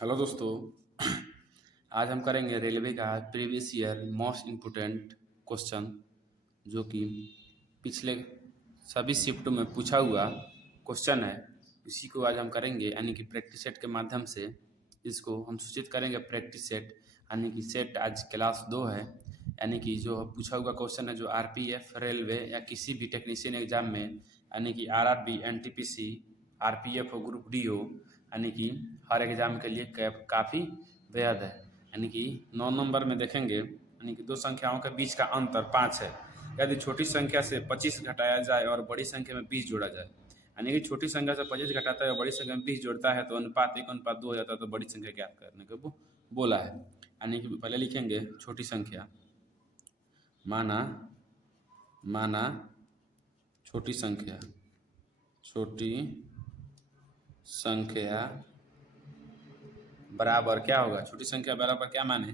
Hello दोस्तों। आज हम करेंगे रेलवे का previous year most important question, जो कि पिछले सभी शिफ्टों में पूछा हुआ क्वेश्चन है। इसी को आज हम करेंगे, यानी कि प्रैक्टिस सेट के माध्यम से इसको हम सूचित करेंगे। प्रैक्टिस सेट यानी कि सेट आज क्लास 2 है, यानी कि जो पूछा हुआ क्वेश्चन है जो आरपीएफ, रेलवे या किसी भी टेक्नीशियन एग्जाम में, यानी कि आरआरबी, एनटीपीसी, आरपीएफ हो, ग्रुप डी हो, यानी कि हर एग्जाम के लिए काफ़ी बेहद है। यानी कि 9 नंबर में देखेंगे, यानी कि दो संख्याओं के बीच का अंतर 5 है। यदि छोटी संख्या से 25 घटाया जाए और बड़ी संख्या में 20 जोड़ा जाए, यानी कि छोटी संख्या से 25 घटाता है और बड़ी संख्या में 20 जोड़ता है, तो अनुपात 1:2 हो जाता है। तो बड़ी संख्या ज्ञात करने को बोला है। यानी कि पहले लिखेंगे छोटी संख्या, माना माना छोटी संख्या बराबर क्या होगा। छोटी संख्या बराबर क्या माने,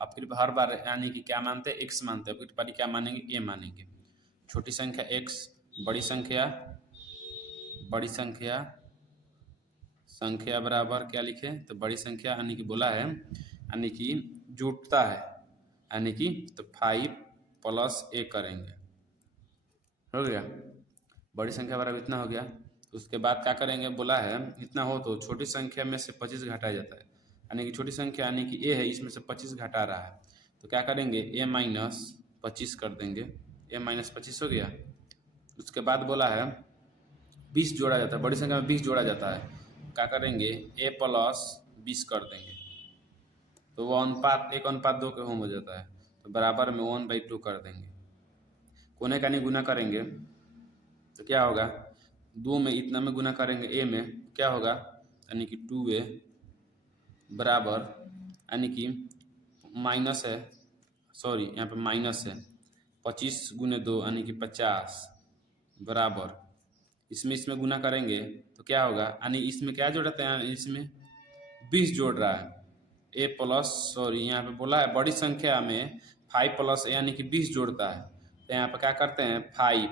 अब फिर हर बार यानी कि क्या मानते हैं, एक्स मानते हैं। फिर पहले क्या मानेंगे, ए मानेंगे। छोटी संख्या एक्स, बड़ी संख्या बराबर क्या लिखे, तो बड़ी संख्या यानी कि बोला है, यानी कि जुटता है, यानी कि तो 5 + a करेंगे, हो गया। बड़ी संख्या बराबर इतना हो गया। तो उसके बाद क्या करेंगे, बोला है इतना हो तो छोटी संख्या में से 25 घटाया जाता है, यानी कि छोटी संख्या यानी कि ए है, इसमें से 25 घटा रहा है। तो क्या करेंगे, a-25 कर देंगे। a-25 हो गया। उसके बाद बोला है 20 जोड़ा जाता है, बड़ी संख्या में 20 जोड़ा जाता है। क्या करेंगे, a+20 कर देंगे। तो वो अनुपात 1:2 के होम हो जाता है। तो बराबर में 1/2 कर देंगे। कोने का नहीं गुना करेंगे तो क्या होगा, 2 में इतना में गुना करेंगे, ए में क्या होगा, यानी कि 2a बराबर, यानी कि माइनस है, सॉरी यहाँ पे माइनस है, 25 × 2 यानी कि 50 बराबर, इसमें गुना करेंगे तो क्या होगा, यानी इसमें क्या जोड़ते हैं, इसमें 20 जोड़ रहा है। ए प्लस, सॉरी यहाँ पे बोला है बड़ी संख्या में 5 + a यानी कि 20 जोड़ता है। तो यहाँ पे क्या करते हैं, 5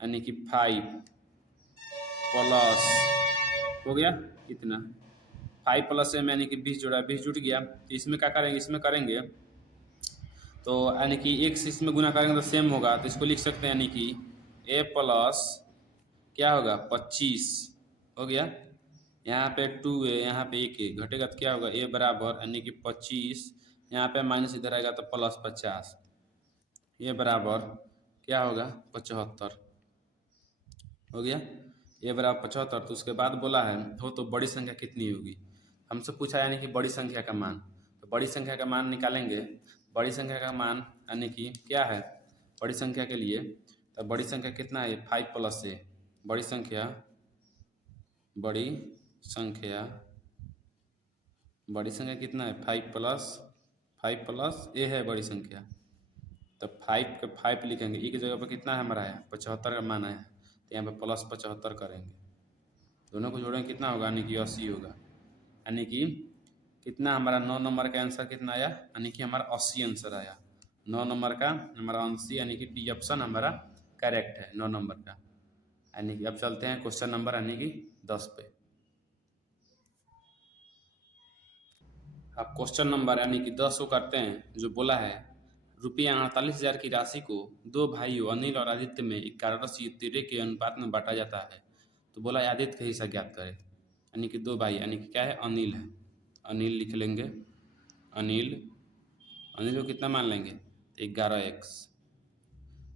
यानी कि 5 प्लस, हो गया कितना, 5 + m यानी कि 20 जोड़ा, 20 जुट गया। तो इसमें क्या करेंगे, इसमें करेंगे तो यानी कि एक से इसमें गुना करेंगे तो सेम होगा। तो इसको लिख सकते हैं, यानी कि a प्लस क्या होगा, 25 हो गया। यहाँ पे 2a, यहाँ पे 1a घटेगा तो क्या होगा, a बराबर, यानी कि 25, यहाँ पे माइनस इधर आएगा तो +50, ये बराबर क्या होगा, 75 हो गया। ए बराबर 75। तो उसके बाद बोला है हो तो बड़ी संख्या कितनी होगी, हमसे पूछा, यानी कि बड़ी संख्या का मान। तो बड़ी संख्या का मान निकालेंगे। बड़ी संख्या का मान यानी कि क्या है, बड़ी संख्या के लिए, तो बड़ी संख्या कितना है, 5 + a। बड़ी संख्या कितना है, 5 + a है बड़ी संख्या। तो 5 के 5 लिखेंगे, ई की जगह पर कितना है हमारा है, 75 का मान है। तो यहाँ पे +75 करेंगे, दोनों को जोड़ेंगे कितना होगा, यानी कि 80 होगा। यानी कि कितना हमारा 9 नंबर का आंसर कितना आया, यानी कि हमारा 80 आंसर आया। 9 नंबर का हमारा 80, यानी कि डी ऑप्शन हमारा करेक्ट है 9 नंबर का। यानी कि अब चलते हैं क्वेश्चन नंबर यानी कि 10 पे। अब क्वेश्चन नंबर यानी कि 10 को करते हैं। जो बोला है ₹48,000 की राशि को दो भाइयों अनिल और आदित्य में 11:13 के अनुपात में बांटा जाता है। तो बोला है आदित्य का हिस्सा ज्ञात करें। यानी कि दो भाई, यानी कि क्या है, अनिल है। अनिल लिख लेंगे, अनिल को कितना मान लेंगे, 11x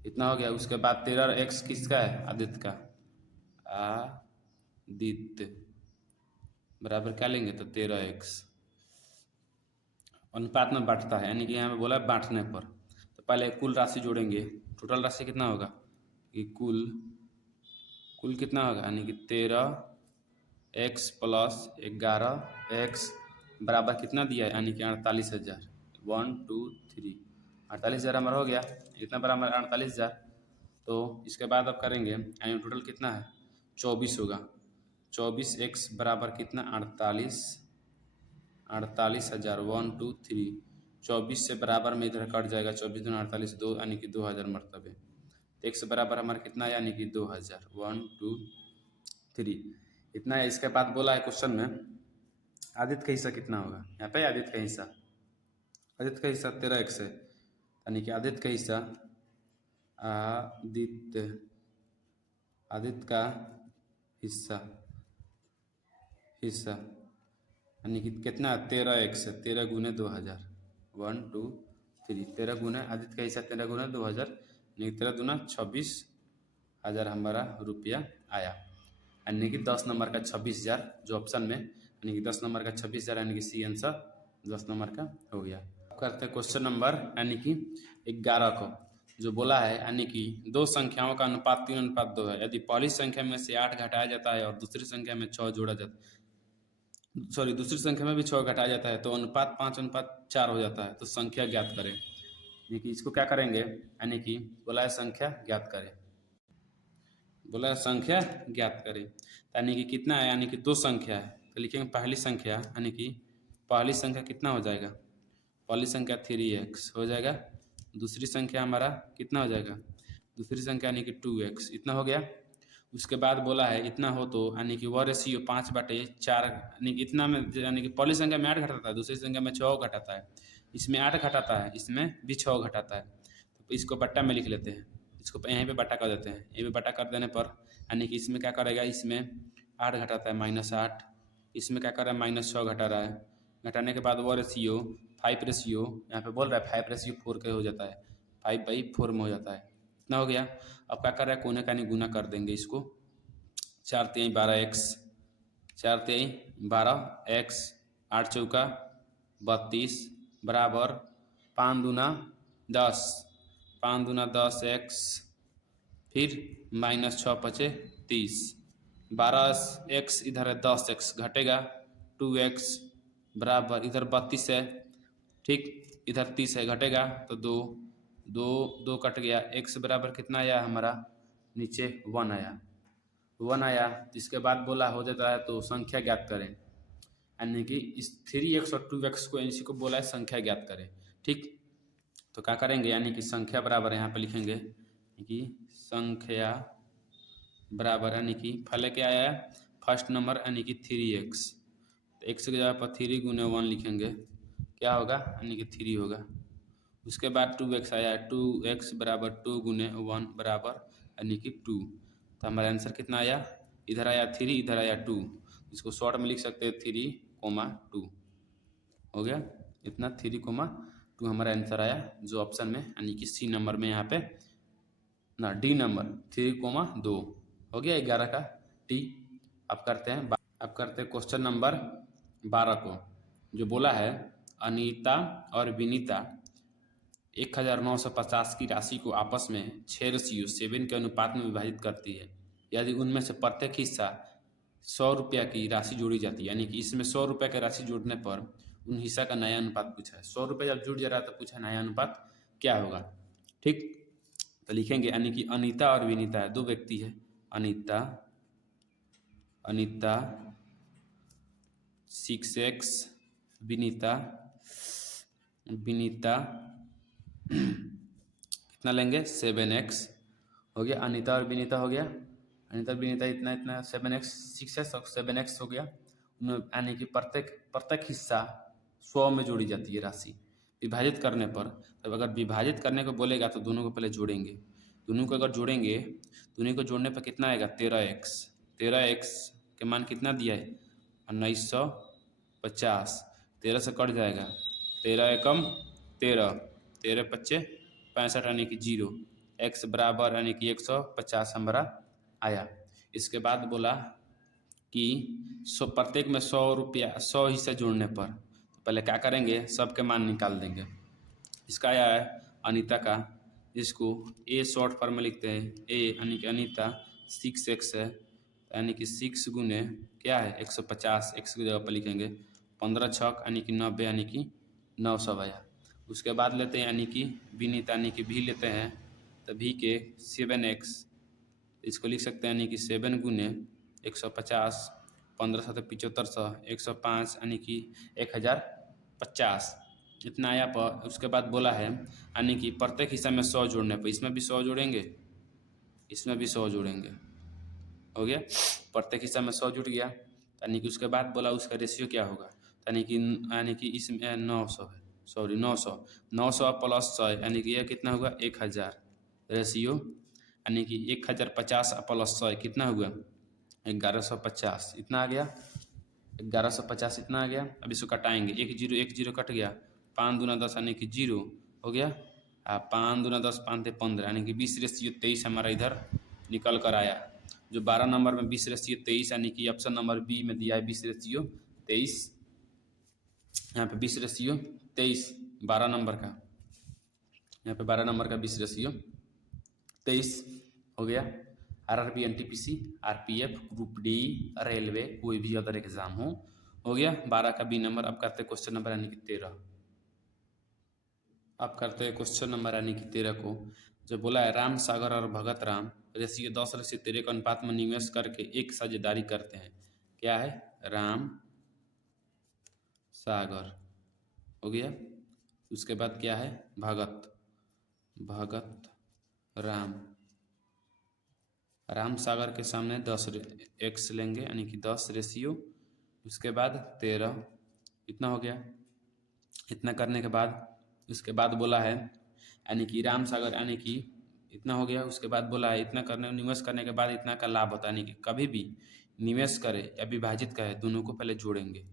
इतना हो गया। उसके बाद 13x किसका है, आदित्य का, आदित्य बराबर क्या लेंगे, तो 13x अनुपात में बांटता है, यानी कि यहाँ पे बोला बांटने पर। तो पहले कुल राशि जोड़ेंगे, टोटल राशि कितना होगा, कि कुल कितना होगा, यानी कि 13x + 11x बराबर कितना दिया है, यानी कि 48,000। 1 2 3 48,000 हमारा हो गया। कितना बराबर, 48,000। तो इसके बाद अब करेंगे, यानी टोटल कितना है, 24 होगा। 24x बराबर कितना, 48,000। 1 2 3 24 से बराबर में इधर कट जाएगा, 24 दूनी 48, 2 यानी कि 2000 मरतबे। x बराबर हमारा कितना है, यानी कि 2000। 1 2 3 इतना है। इसके बाद बोला है क्वेश्चन में आदित्य का हिस्सा कितना होगा, यहाँ पे आदित्य का हिस्सा 13x है, यानी कि आदित्य का हिस्सा आदित्य आदित्य का हिस्सा हिस्सा यानी कि कितना 13x है, 13 गुने 2000 1 2 3 13 गुना आदित्य का हिस्सा 13 गुना 2000 यानी 13 दूना 26,000 हमारा रुपया आया। यानी कि 10 नंबर का 26,000 जो ऑप्शन में, यानी कि 10 नंबर का 26,000 यानी कि सी आंसर 10 नंबर का हो गया। करते हैं क्वेश्चन नंबर यानी कि 11 को, जो बोला है यानी कि दो संख्याओं का अनुपात 3:2 है। यदि पहली संख्या में से 8 घटाया जाता है और दूसरी संख्या में 6 जोड़ा जाता है, सॉरी दूसरी संख्या में भी 6 घटाया जाता है तो अनुपात 5:4 हो जाता है, तो संख्या ज्ञात करें। यानी कि इसको क्या करेंगे, यानी कि बोला है संख्या ज्ञात करें, बोला है संख्या ज्ञात करें, यानी कि कितना है, यानी कि दो संख्या है तो लिखेंगे पहली संख्या, यानी कि पहली संख्या कितना हो जाएगा, पहली संख्या 3x हो जाएगा। दूसरी संख्या हमारा कितना हो जाएगा, दूसरी संख्या यानी कि 2x, इतना हो गया। उसके बाद बोला है इतना हो तो, यानी कि वह रेशियो 5/4, यानी कि इतना में, यानी कि पहली संख्या में 8 घटाता है, दूसरी संख्या में 6 घटाता है, इसमें 8 घटाता है, इसमें भी 6 घटाता है, तो इसको बट्टा में लिख लेते हैं, इसको यहीं पे बट्टा कर देते हैं। यहीं पे बट्टा कर देने पर यानी कि इसमें क्या करेगा, इसमें 8 घटाता है -8, इसमें क्या कर रहा है -6 घटा रहा है, घटाने के बाद वो रेशियो 5 रेशियो यहाँ पे बोल रहा है 5:4 के हो जाता है, 5/4 में हो जाता है, इतना हो गया। अब क्या कर रहा है, कोने का नहीं गुना कर देंगे इसको, 4 × 3 = 12x, 4 × 3 = 12x, 8 × 4 = 32 बराबर 5 दूना 10, 5 दूना 10x, फिर -6 × 5 = 30, 12x इधर है 10x घटेगा 2x बराबर इधर 32 है, ठीक, इधर 30 है घटेगा तो 2 2 2 कट गया, x बराबर कितना आया हमारा, नीचे 1 आया, 1 आया। इसके बाद बोला हो जाता है तो संख्या ज्ञात करें, यानी कि इस 3x और 2x को, इसी को बोला है संख्या ज्ञात करें, ठीक। तो क्या करेंगे, यानी कि संख्या बराबर यहाँ पे लिखेंगे कि संख्या बराबर, यानी कि पहले क्या आया फर्स्ट नंबर यानी कि 3x, तो x की जगह पर 3 × 1 लिखेंगे, क्या होगा, यानी कि 3 होगा। उसके बाद 2x आया, 2x बराबर 2 × 1 बराबर यानी कि 2, तो हमारा आंसर कितना आया, इधर आया 3 इधर आया 2, इसको शॉर्ट में लिख सकते हैं 3,2 हो गया, इतना 3,2 हमारा आंसर आया जो ऑप्शन में, यानी कि सी नंबर में यहाँ पे ना डी नंबर 3,2 हो गया 11 का टी। अब करते हैं क्वेश्चन नंबर 12 को, जो बोला है अनीता और विनीता 1950 की राशि को आपस में 6 रेशियो 7 के अनुपात में विभाजित करती है। यदि उनमें से प्रत्येक हिस्सा 100 रुपया की राशि जोड़ी जाती है, यानी कि इसमें 100 रुपये की राशि जोड़ने पर उन हिस्सा का नया अनुपात पूछा है। 100 रुपये जब जुड़ जा रहा है तो पूछा नया अनुपात क्या होगा, ठीक। तो लिखेंगे यानी कि अनीता और विनीता है, दो व्यक्ति है, अनीता 6x, विनीता कितना लेंगे 7x, हो गया। अनीता और विनीता हो गया, अनीता और विनीता इतना इतना 7x 6x और 7x हो गया। यानी कि प्रत्येक हिस्सा 100 में जोड़ी जाती है राशि, विभाजित करने पर, तब अगर विभाजित करने को बोलेगा तो दोनों को पहले जोड़ेंगे, दोनों को अगर जोड़ेंगे, दोनों को जोड़ने पर कितना आएगा 13x, 13x के मान कितना दिया है 1950, 13 से कट जाएगा, 13 एकम 13, 13 पच्चे 65 यानी कि 0, x बराबर यानी कि 150 हमारा आया। इसके बाद बोला कि प्रत्येक में 100 रुपया 100 हिस्से जोड़ने पर, तो पहले क्या करेंगे सबके मान निकाल देंगे। इसका आया है अनीता का, इसको ए शॉर्ट फॉर्म में लिखते हैं, ए यानी कि अनीता 6x है, यानी कि 6 गुने क्या है 150, x की जगह पर लिखेंगे 15 छक यानी कि 90, यानी कि 900 आया। उसके बाद लेते हैं यानी कि विनीता यानी कि भी लेते हैं, तो भी के 7x, इसको लिख सकते हैं यानी कि 7 गुने 150, 1500 तो 7500, 105 यानी कि 1050, इतना आया पर। उसके बाद बोला है यानी कि प्रत्येक हिस्सा में 100 जोड़ने पर, इसमें भी 100 जोड़ेंगे, इसमें भी 100 जोड़ेंगे, हो गया, प्रत्येक हिस्सा में 100 जुड़ गया, यानी कि उसके बाद बोला उसका रेशियो क्या होगा, यानी कि इसमें 900 है, सॉरी 900 प्लस 100 यानी कि यह कितना हुआ 1000 रेशियो, यानी कि 1050 प्लस 100 कितना हुआ 1150, इतना आ गया 1150, इतना आ गया। अब इसको कटाएंगे, एक जीरो कट गया, 5 दूना 10 यानी कि 0 हो गया, 5 दूना 10 5 × 15 यानी कि 20/23 हमारा इधर निकल कर आया। जो 12 नंबर में 20/23 यानी कि ऑप्शन नंबर बी में दिया है 20/23, यहाँ पे 20/23 12 नंबर का, यहाँ पे 12 नंबर का 20/23 हो गया। RRB, NTPC, RPF, group D, railway, कोई भी अदर एग्जाम हो गया। 12 का बी नंबर। अब करते क्वेश्चन नंबर यानी कि 13। अब करते हैं क्वेश्चन नंबर यानी कि 13 को, जो बोला है राम सागर और भगत राम रेशियो 10/13 के अनुपात में निवेश करके एक साझेदारी करते हैं। क्या है, राम सागर हो गया। उसके बाद क्या है, भगत राम। राम सागर के सामने 10x लेंगे यानी कि 10 रेशियो, उसके बाद 13, इतना हो गया। इतना करने के बाद उसके बाद बोला है यानी कि राम सागर यानी कि इतना हो गया। उसके बाद बोला है इतना करने निवेश करने के बाद इतना का लाभ होता है, यानी कि कभी भी निवेश करे या विभाजित करे दोनों को पहले जोड़ेंगे।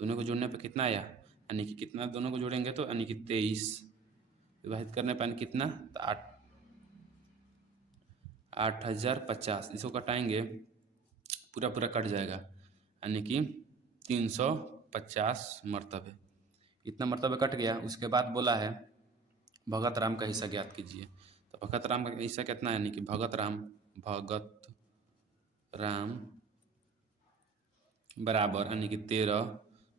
दोनों को जोड़ने पे कितना आया, यानी कि कितना दोनों को जोड़ेंगे तो यानी कि 23, विभाजित करने पर कितना तो 8050, इसको कटाएंगे पूरा पूरा कट जाएगा, यानी कि 350 मरतबे, इतना मरतबे कट गया। उसके बाद बोला है भगत राम का हिस्सा ज्ञात कीजिए। तो भगत राम का हिस्सा कितना है, यानी कि भगत राम बराबर यानी कि 13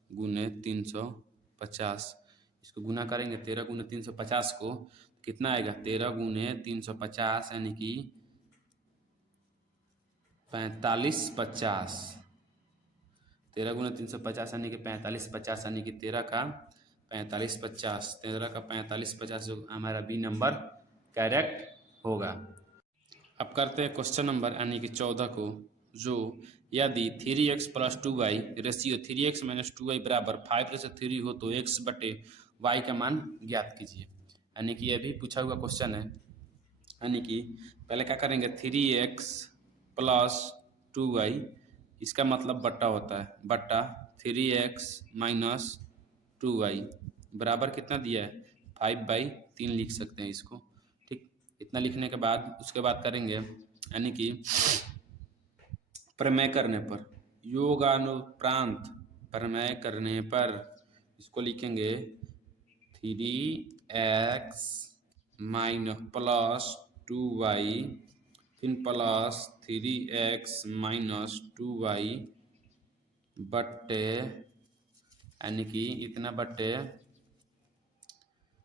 × 350, इसको गुना करेंगे 13 × 350 को कितना आएगा, 13 × 350 यानी कि 4550, 13 × 350 यानी कि 4550, यानी कि 13 का 4550 जो हमारा बी नंबर करेक्ट होगा। अब करते हैं क्वेश्चन नंबर यानी कि 14 को, जो यदि 3x + 2y ratio 3x - 2y बराबर 5/3 हो तो x/y का मान ज्ञात कीजिए। यानी कि यह भी पूछा हुआ क्वेश्चन है। यानी कि पहले क्या करेंगे, 3x + 2y, इसका मतलब बट्टा होता है, बट्टा 3x - 2y बराबर कितना दिया है 5/3 लिख सकते हैं इसको, ठीक। इतना लिखने के बाद उसके बाद करेंगे यानी कि प्रमेय करने पर, योगानुप्रांत प्रमेय करने पर इसको लिखेंगे 3x + 2y फिर प्लस 3x - 2y बट्टे यानी कि इतना बट्टे,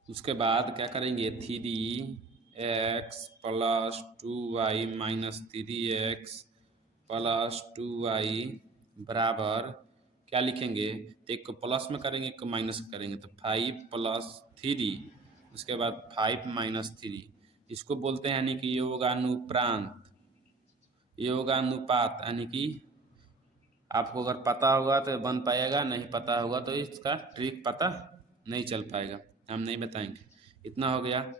उसके बाद क्या करेंगे 3x + 2y - 3x + 2y बराबर क्या लिखेंगे, तो एक को प्लस में करेंगे एक को माइनस करेंगे तो 5 + 3, उसके बाद 5 - 3, इसको बोलते हैं यानी कि योगानुपात। यानी कि आपको अगर पता होगा तो बन पाएगा, नहीं पता होगा तो इसका ट्रिक पता नहीं चल पाएगा, हम नहीं बताएंगे। इतना हो गया,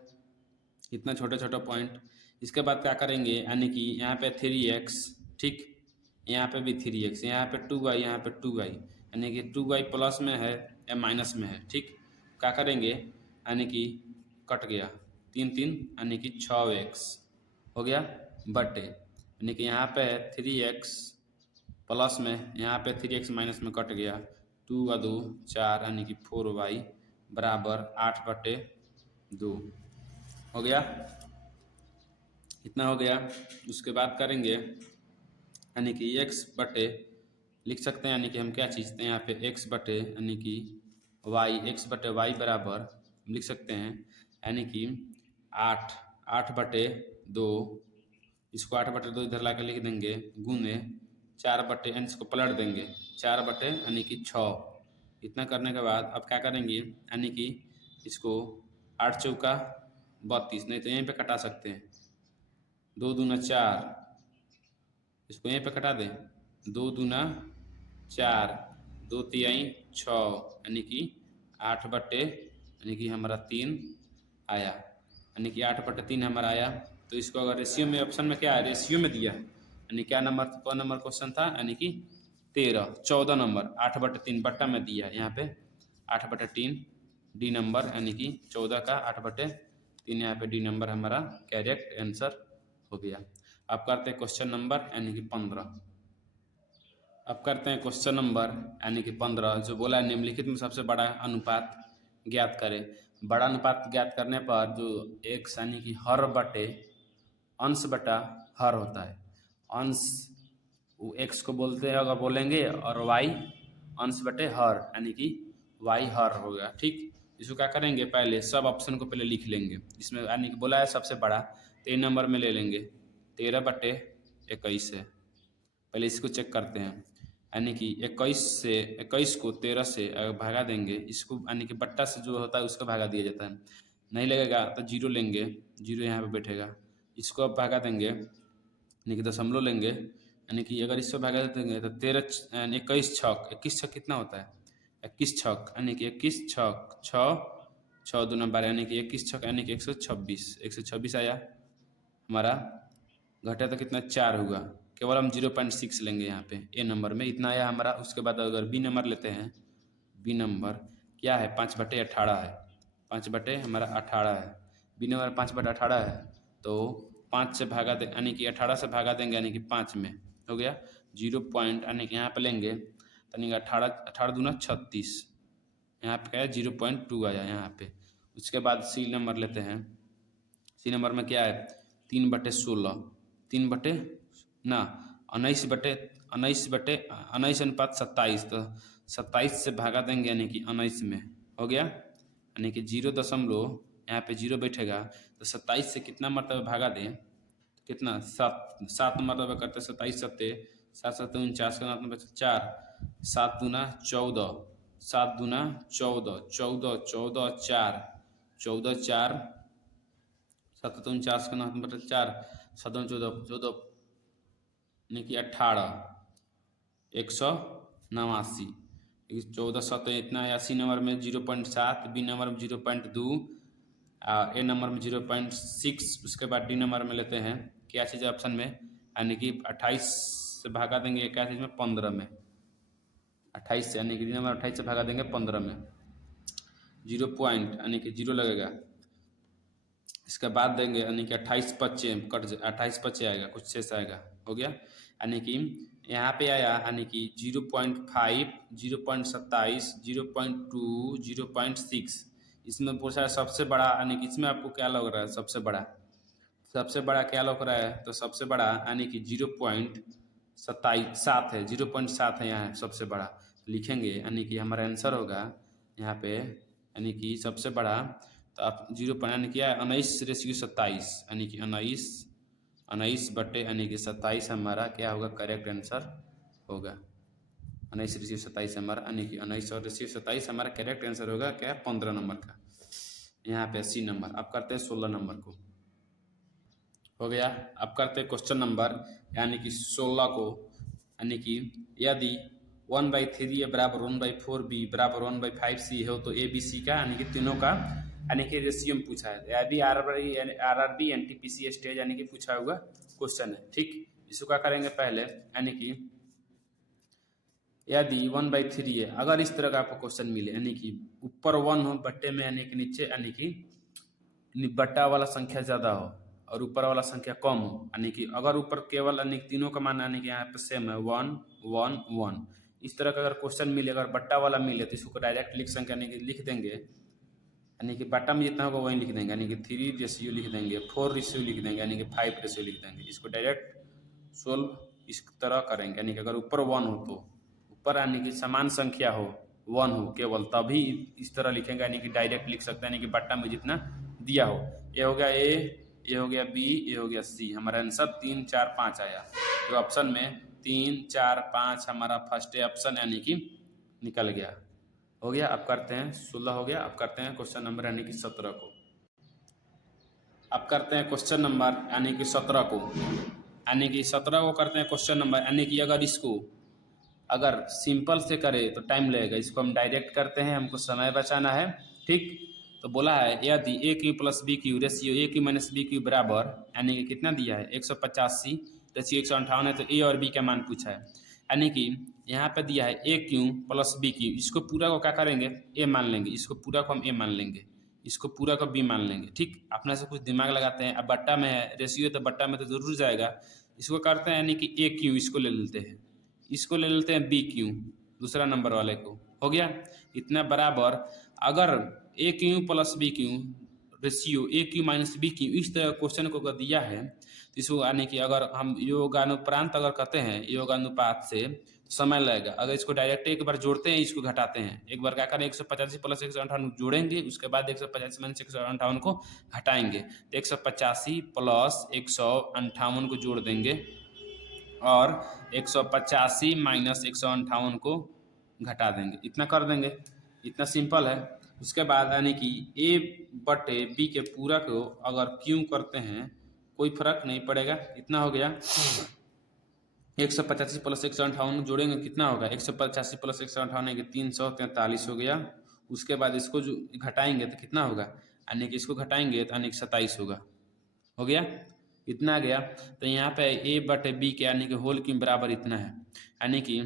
इतना छोटे छोटे पॉइंट। इसके बाद क्या करेंगे, यानी कि यहाँ पे 3x, ठीक, यहाँ पे भी 3x, यहाँ पे 2y, यहाँ पे 2y, यानी कि 2y प्लस में है या माइनस में है, ठीक। क्या करेंगे, यानी कि कट गया 3 3 यानी कि 6x हो गया बटे, यानी कि यहाँ पे 3x प्लस में, यहाँ पे 3x माइनस में कट गया, 2 × 2 4 यानी कि 4y बराबर 8/2 हो गया। इतना हो गया। उसके बाद करेंगे यानी कि x बटे लिख सकते हैं, यानी कि हम क्या चीज़ थे यहाँ पे x बटे यानी कि y, x/y बराबर लिख सकते हैं यानी कि 8/2, इसको 8/2 इधर ला के लिख देंगे, गुने 4/, इसको पलट देंगे 4/ यानी कि 6। इतना करने के बाद अब क्या करेंगे, यानी कि इसको 8 चौका 32, नहीं तो यहीं पे कटा सकते हैं, 2 दूना 4, इसको यहीं पे कटा दें, 2 दूना 4, 2 तिहाई 6 यानी कि 8/, यानी कि हमारा 3 आया, यानी कि 8/3 हमारा आया। तो इसको अगर रेशियो में, ऑप्शन में क्या है, रेशियो में दिया है, यानी क्या नंबर, कौन नंबर क्वेश्चन था, यानी कि 13, 14 नंबर, 8/3 बट्टा में दिया है यहाँ पे 8/3 डी नंबर, यानी कि 14 का 8/3 यहाँ पे डी नंबर हमारा करेक्ट आंसर हो गया। अब करते हैं क्वेश्चन नंबर यानी कि 15। अब करते हैं क्वेश्चन नंबर यानी कि 15, जो बोला है निम्नलिखित में सबसे बड़ा अनुपात ज्ञात करें। बड़ा अनुपात ज्ञात करने पर जो x यानी कि हर बटे अंश बटा हर होता है, अंश x को बोलते हैं अगर बोलेंगे, और y अंश बटे हर यानी कि y हर हो गया। ठीक, इसको क्या करेंगे, पहले सब ऑप्शन को पहले लिख लेंगे। इसमें यानी कि बोला है सबसे बड़ा 3 नंबर में ले लेंगे, 13/21 है। पहले इसको चेक करते हैं, यानी कि 21 को 13 से अगर भागा देंगे, इसको यानी कि बट्टा से जो होता है उसको भागा दिया जाता है, नहीं लगेगा तो जीरो लेंगे, जीरो यहाँ पे बैठेगा। इसको अब भागा देंगे यानी कि दशमलव लेंगे, यानी कि अगर इसको भागा देंगे तो 21 छक 21 छक कितना होता है, 21 छक यानी कि 21 छक 6, 6 दूना 12 यानी कि 21 छक यानी कि 126 आया हमारा। घटा तो कितना 4 होगा, केवल हम 0.6 लेंगे यहाँ पे ए नंबर में, इतना आया हमारा। उसके बाद अगर बी नंबर लेते हैं, बी नंबर क्या है, 5/18 है, 5/ हमारा 18 है, बी नंबर 5/18 है। तो 5 से भागा दे यानी कि 18 से भागा देंगे यानी कि 5 में हो गया 0 पॉइंट, यानी कि यहाँ पे लेंगे यानी कि 18 दूना 36, यहाँ पे क्या है 0.2 आया यहाँ पे। उसके बाद सी नंबर लेते हैं, सी नंबर में क्या है 3/16, 19 अनुपात 27, तो 27 से भागा देंगे यानी कि 19 में हो गया, यानी कि 0 यहाँ पे 0 बैठेगा। तो 27 से कितना मरतबा भागा दें, कितना 7 मरतबा करते, 27 सत्ते 7 7 49 का मतलब 4, 7 दूना 14, 7 दूना 14, 14 14 4, 14 4 7 49 का मतलब 4, 7 14 14 यानी कि 18, 189, 14 7 इतना है। सी नंबर में 0.7, बी नंबर में 0.2, ए नंबर में 0.6। उसके बाद डी नंबर में लेते हैं क्या चीज़ है ऑप्शन में, यानी कि 28 से भागा देंगे क्या चीज़ में, 15 में, 28 से, यानी कि डी नंबर 28 से भागा देंगे 15 में, 0 पॉइंट यानी कि 0 लगेगा। इसके बाद देंगे यानी कि 28/5 कट 28/5 आएगा, कुछ शेष आएगा हो गया, यानी कि यहाँ पे आया यानी कि 0.5, 0.27, 0.2, 0.6। इसमें पूछा है सबसे बड़ा, यानी कि इसमें आपको क्या लग रहा है सबसे बड़ा, सबसे बड़ा क्या लग रहा है, तो सबसे बड़ा यानी कि 0.7 है, 0.7 है यहाँ सबसे बड़ा, लिखेंगे यानी कि हमारा आंसर होगा यहाँ पे, यानी कि सबसे बड़ा। तो आप 0 यानी क्या है 19/27, यानी कि 19 यानी कि 27 हमारा क्या होगा, करेक्ट आंसर होगा। 19/27 हमारा, यानी कि 19/27 हमारा करेक्ट आंसर होगा क्या, 15 नंबर का यहाँ पे सी नंबर। अब करते हैं 16 नंबर को, हो गया। अब करते हैं क्वेश्चन नंबर यानी कि 16 को, यानी कि यदि 1/3 बराबर 1/4b बराबर 1/5c हो तो ए बी सी का यानी कि तीनों का यानी कि रेशियो में पूछा है। अभी आरआरबी एनटीपीसी स्टेज यानी कि पूछा हुआ क्वेश्चन है। ठीक, इसको क्या करेंगे पहले, यानी कि यदि 1/3 है, अगर इस तरह का आपको क्वेश्चन मिले यानी कि ऊपर 1 हो बट्टे में, यानी कि नीचे यानी कि बट्टा वाला संख्या ज़्यादा हो और ऊपर वाला संख्या कम हो, यानी कि अगर ऊपर केवल यानी तीनों का मान यानी कि यहाँ पे सेम है 1 1 1, इस तरह का अगर क्वेश्चन मिले, अगर बट्टा वाला मिले तो इसको डायरेक्ट लिख संख्या यानी कि लिख देंगे, यानी कि बट्टा में जितना होगा वही लिख देंगे, यानी कि 3 रेशियो लिख देंगे, 4 रेशियो लिख देंगे, यानी कि 5 रेशियो लिख देंगे। इसको डायरेक्ट सोल्व इस तरह करेंगे, यानी कि अगर ऊपर 1 हो तो ऊपर यानी कि समान संख्या हो 1 हो केवल, तभी इस तरह लिखेंगे, यानी कि डायरेक्ट लिख सकते हैं, यानी कि बट्टा में जितना दिया हो। ये हो गया ए, ये हो गया बी, ये हो गया सी। हमारा आंसर 3 4 5 आया, जो ऑप्शन में 3 4 5 हमारा फर्स्ट ऑप्शन यानी कि निकल गया, हो गया। अब करते हैं 16 हो गया। अब करते हैं क्वेश्चन नंबर यानी कि 17 को। अब करते हैं क्वेश्चन नंबर यानी कि 17 को, यानी कि 17 को करते हैं क्वेश्चन नंबर, यानी कि अगर इसको अगर सिंपल से करें तो टाइम लगेगा, इसको हम डायरेक्ट करते हैं, हमको समय बचाना है। ठीक, तो बोला है यदि A Q plus B Q ratio A Q minus B Q बराबर, यानी कि कितना दिया है 185, रेशियो 158 है, तो ए और बी का मान पूछा है। यानी कि यहाँ पे दिया है ए क्यू प्लस बी क्यू, इसको पूरा को क्या करेंगे ए मान लेंगे, इसको पूरा को हम ए मान लेंगे, इसको पूरा को बी मान लेंगे। ठीक, अपने से कुछ दिमाग लगाते हैं। अब बट्टा में है रेशियो, तो बट्टा में तो जरूर जाएगा। इसको करते हैं यानी कि ए क्यू, इसको ले लेते हैं, इसको ले लेते हैं बी क्यू, दूसरा नंबर वाले को। हो गया इतना बराबर, अगर A Q plus B Q ratio A Q minus B Q, इस तरह क्वेश्चन को अगर दिया है तो इसको यानी कि अगर हम योगानुप्रांत अगर कहते हैं योगानुपात से, तो समय लगेगा। अगर इसको डायरेक्ट एक बार जोड़ते हैं, इसको घटाते हैं, एक बार क्या करें 185 प्लस 158 जोड़ेंगे, उसके बाद 185 माइनस 158 को हटाएंगे, तो 185 प्लस 158 को जोड़ देंगे और 185 माइनस 158 को घटा देंगे, इतना कर देंगे। इतना सिंपल है। उसके बाद यानी कि ए बटे बी के पूरा को अगर क्यों करते हैं कोई फर्क नहीं पड़ेगा, इतना हो गया। 185 प्लस 158 जोड़ेंगे कितना होगा, 185 प्लस 158 343 हो गया। उसके बाद इसको जो घटाएंगे तो कितना होगा, यानी कि इसको घटाएंगे तो यानी कि 27 होगा। हो गया, इतना आ गया। तो यहाँ पे ए बटे बी के यानी कि होल क्यों बराबर इतना है, यानी कि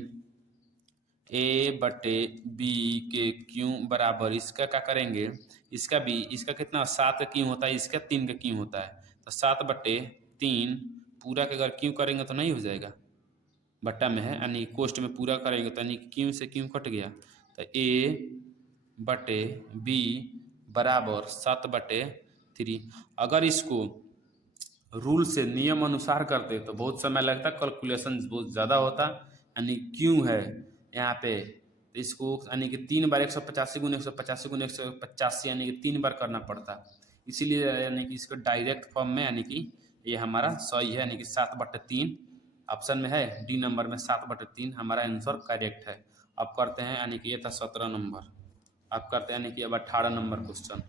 ए बटे बी के क्यों बराबर इसका क्या करेंगे, इसका भी, इसका कितना 7 का क्यों होता है, इसका 3 का क्यों होता है, तो 7/3 पूरा के अगर क्यों करेंगे तो नहीं हो जाएगा, बट्टा में है यानी कोष्ट में पूरा करेंगे तो यानी क्यों से क्यों कट गया, तो ए बटे बी बराबर 7/3। अगर इसको रूल से नियम अनुसार करते तो बहुत समय लगता, कैलकुलेशन बहुत ज़्यादा होता, यानी क्यों है यहाँ पे, तो इसको यानी कि 3 बार 185 गुने 185 गुने 185 यानी कि 3 बार करना पड़ता। इसीलिए यानी कि इसको डायरेक्ट फॉर्म में यानी कि ये हमारा सही है, यानी कि 7/3 ऑप्शन में है, डी नंबर में 7/3 हमारा आंसर करेक्ट है। अब करते हैं यानी कि ये था 17 नंबर। अब करते हैं यानी कि अब 18 नंबर क्वेश्चन।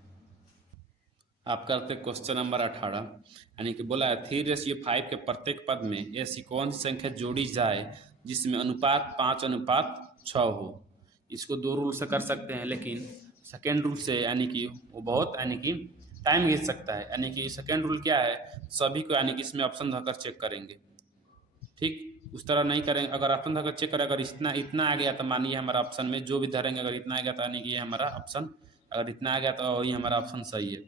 आप करते क्वेश्चन नंबर 18, यानी कि बोला है 3:5 के प्रत्येक पद में ऐसी कौन सी संख्या जोड़ी जाए जिसमें अनुपात 5:6 हो। इसको 2 रूल से कर सकते हैं, लेकिन सेकेंड रूल से यानी कि वो बहुत यानी कि टाइम घिंच सकता है। यानी कि सेकेंड रूल क्या है, सभी को यानी कि इसमें ऑप्शन धरकर चेक करेंगे। ठीक, उस तरह नहीं करेंगे, अगर ऑप्शन धरकर चेक करें, अगर इतना आ गया तो मानिए हमारा ऑप्शन में जो भी धरेंगे, अगर इतना आ गया तो यानी कि ये हमारा ऑप्शन, अगर इतना आ गया तो वही हमारा ऑप्शन सही है।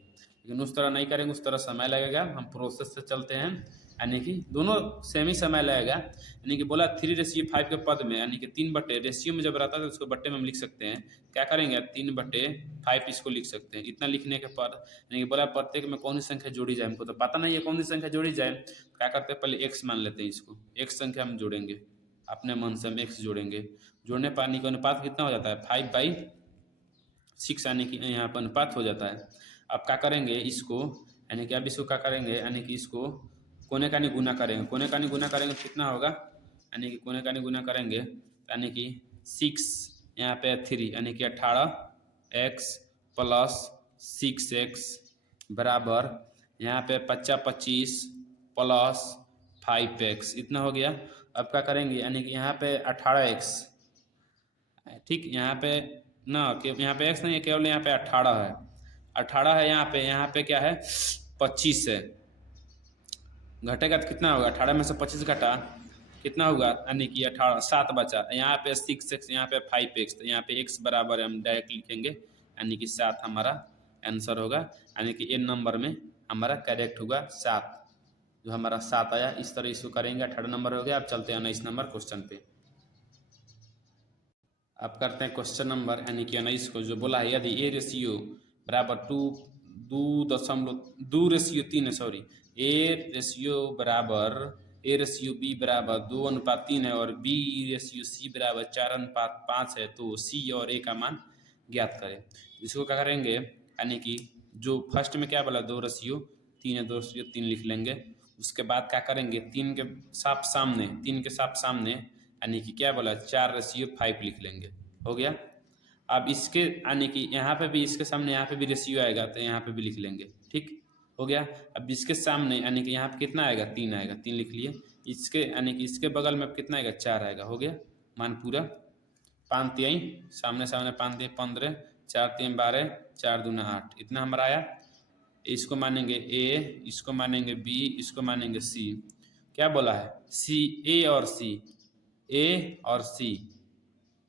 लेकिन उस तरह नहीं करेंगे, उस तरह समय लगेगा। हम प्रोसेस से चलते हैं, यानी कि दोनों सेम ही समय लगेगा। यानी कि बोला 3:5 के पद में, यानी कि 3 बटे रेशियो में जब रहता है तो उसको बट्टे में हम लिख सकते हैं, क्या करेंगे 3/5 इसको लिख सकते हैं। इतना लिखने के बाद यानी कि बोला प्रत्येक में कौन सी संख्या जोड़ी जाए, हमको तो पता नहीं है कौन सी संख्या जोड़ी जाए, क्या करते हैं पहले एक्स मान लेते हैं, इसको एक्स संख्या हम जोड़ेंगे, अपने मन से हम एक्स जोड़ेंगे। जोड़ने पानी का अनुपात कितना हो जाता है 5/6, यानी कि यहाँ पर अनुपात हो जाता है। अब क्या करेंगे इसको, यानी कि अब इसको क्या करेंगे, यानी कि इसको कोने का नहीं गुना करेंगे, कोने का नहीं गुना करेंगे तो कितना होगा, यानी कि कोने का नहीं गुना करेंगे यानी कि 6 यहाँ पे 3 यानी कि 18x प्लस 6x बराबर यहाँ पे 25 प्लस 5x, इतना हो गया। अब क्या करेंगे, यानी कि यहाँ पे 18x, ठीक, यहाँ पे ना यहाँ पे x नहीं है, केवल यहाँ पे 18 है, 18 है यहाँ पे क्या है 25 है, घटेगा तो कितना होगा, 18 में से 25 घटा कितना होगा, यानी कि 18 7 बचा, यहाँ पे 6x यहाँ पे 5x, तो यहाँ पे x बराबर हम डायरेक्ट लिखेंगे, यानी कि 7 हमारा आंसर होगा। यानी कि ए नंबर में हमारा करेक्ट होगा 7, जो हमारा 7 आया। इस तरह इसको करेंगे, 18 नंबर हो गया। अब चलते हैं 19 नंबर क्वेश्चन पे। अब करते हैं क्वेश्चन नंबर यानी कि 19 को, जो बोला है यदि ए रेशियो बराबर 2:3 है, सॉरी, ए रेशियो बी बराबर 2:3 है और बी रेशियो सी बराबर 4:5 है, तो सी और ए का मान ज्ञात करें। इसको क्या करेंगे, यानी कि जो फर्स्ट में क्या बोला 2:3 है, 2:3 लिख लेंगे। उसके बाद क्या करेंगे 3 के साथ सामने यानी कि क्या बोला 4:5 लिख लेंगे। हो गया। अब इसके यानी कि यहाँ पे भी इसके सामने यहाँ पे भी रेशियो आएगा तो यहाँ पे भी लिख लेंगे। ठीक हो गया। अब इसके सामने यानी कि यहाँ पे कितना आएगा 3 आएगा, 3 लिख लिए। इसके यानी कि इसके बगल में कितना आएगा 4 आएगा। हो गया, मान पूरा, 5 तिहाई सामने सामने 5 तिहाई 15, 4 तिहाई 12, 4 दूना 8, इतना हमारा आया। इसको मानेंगे ए, इसको मानेंगे बी, इसको मानेंगे सी। क्या बोला है? सी, ए और सी, ए और सी,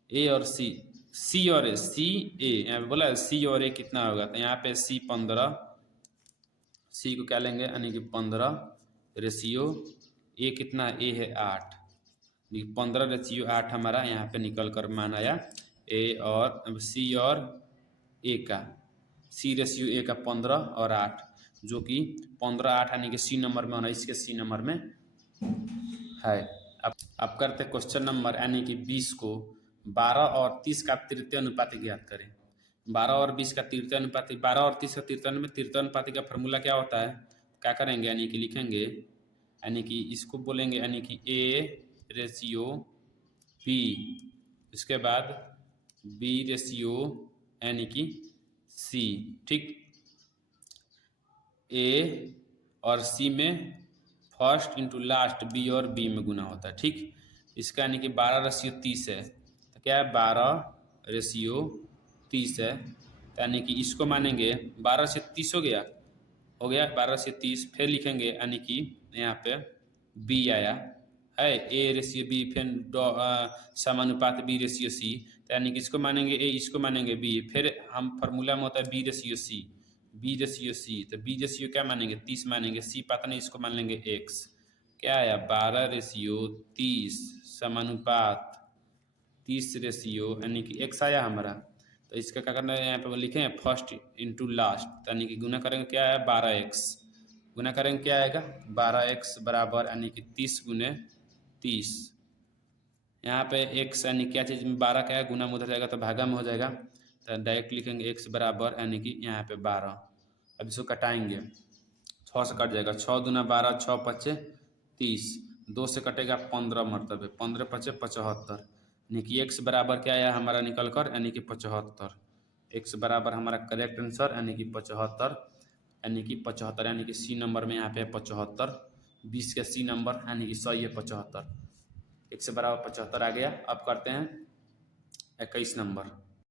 ए और सी, सी और ए, सी ए, यहाँ पे बोला है सी और ए कितना होगा, तो यहाँ पे सी 15, सी को क्या लेंगे यानी कि 15 रेशियो ए कितना, ए है 8, 15 रेशियो 8 हमारा यहाँ पे निकल कर मान आया ए और सी और ए का, सी रेशियो ए का 15 और 8, जो कि 15 8 यानी कि सी नंबर में होना, इसके सी नंबर में है। अब करते क्वेश्चन नंबर यानी कि 20 को 12 और 30 का तृतीय अनुपाती ज्ञात करें। 12 और 20 का तृतीय अनुपाती, 12 और 30 का तृतीय अनुपाती का फॉर्मूला क्या होता है? क्या करेंगे यानी कि लिखेंगे, यानी कि इसको बोलेंगे यानी कि ए रेशियो बी, इसके बाद बी रेशियो यानी कि सी, ठीक। ए और सी में फर्स्ट इंटू लास्ट, बी और बी में गुना होता है, ठीक। इसका यानी कि 12 रेशियो 30 है, तो क्या है 12 रेशियो 30 है, तो यानी कि इसको मानेंगे 12 से 30 हो गया 12 से 30, फिर लिखेंगे यानी कि यहाँ पे बी आया है, ए रेशियो बी, फिर समानुपात बी रेशियो सी, तो यानी कि इसको मानेंगे ए, इसको मानेंगे बी, फिर हम फार्मूला में होता है B ratio C, B ratio C, तो बी रेशियो क्या मानेंगे 30 मानेंगे, सी पता नहीं, इसको मान लेंगे एक्स। क्या आया 12 रेशियो 30 समानुपात 30 रेशियो यानी कि एक्स आया हमारा। तो इसका क्या करना है, यहाँ पे लिखे फर्स्ट इंटू लास्ट, यानी कि गुना करेंगे क्या है 12x, गुना करेंगे क्या आएगा 12x बराबर यानी कि 30 गुने 30, यहाँ पे x यानी क्या चीज़ में 12 क्या है, गुना में उधर जाएगा तो भागा में हो जाएगा, तो डायरेक्ट लिखेंगे x बराबर यानी कि यहाँ पे 12। अब इसको कटाएंगे, 6 से कट जाएगा, 6 दूना 12, 6 पचे 30, 2 से कटेगा 15 मरतबे, 15 पचे 75, यानी कि x बराबर क्या आया हमारा निकल कर यानी कि 75, x बराबर हमारा करेक्ट आंसर यानी कि 75, यानी कि 75 यानी कि सी नंबर में यहाँ पे 75, 20 का सी नंबर यानी कि सही है 75, x बराबर 75 आ गया। अब करते हैं 21 नंबर।